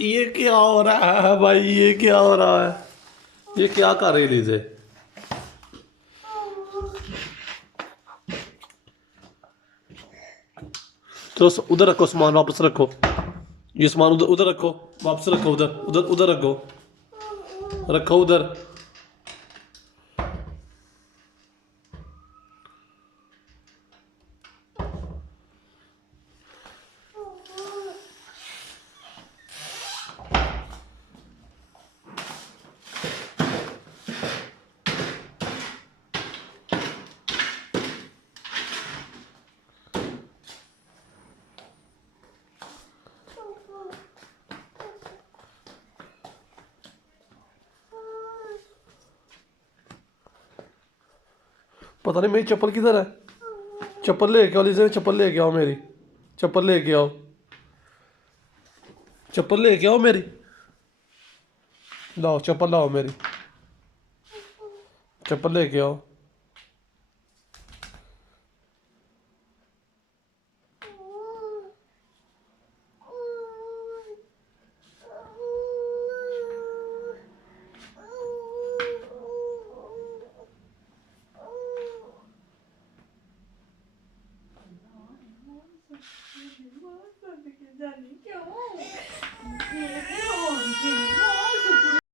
ये क्या हो रहा है भाई, ये क्या हो रहा है? ये क्या कर रही लीजे? चलो उधर रखो सामान, वापस रखो। ये सामान उधर उधर रखो, वापस रखो उधर उधर उधर रखो, रखो उधर। पता नहीं मेरी चप्पल किधर है? चप्पल लेके आओ लीजिए, चप्पल लेके आओ मेरी, चप्पल लेके आओ, चप्पल लेके आओ मेरी, लाओ चप्पल लाओ मेरी, चप्पल लेके आओ। जानी क्यों